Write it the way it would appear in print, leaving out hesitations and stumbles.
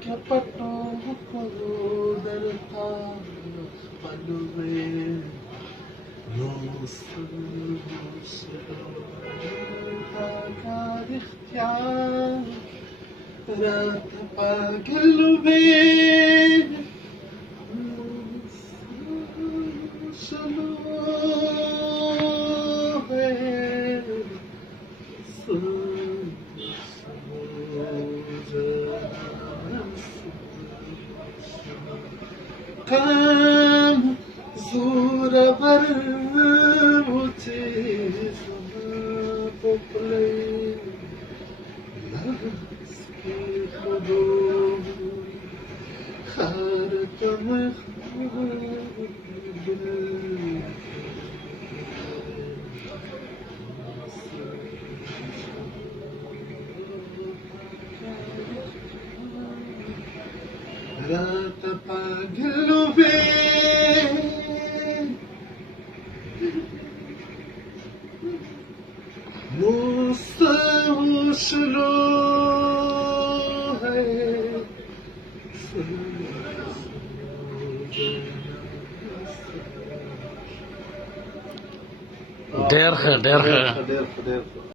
que patou derta paluve نوصل هكذا اختيار راتب قلبي كم زور برموتي بقلي لاسكي خدود خارج مخدود راتب قلبي وصلوا ديرخه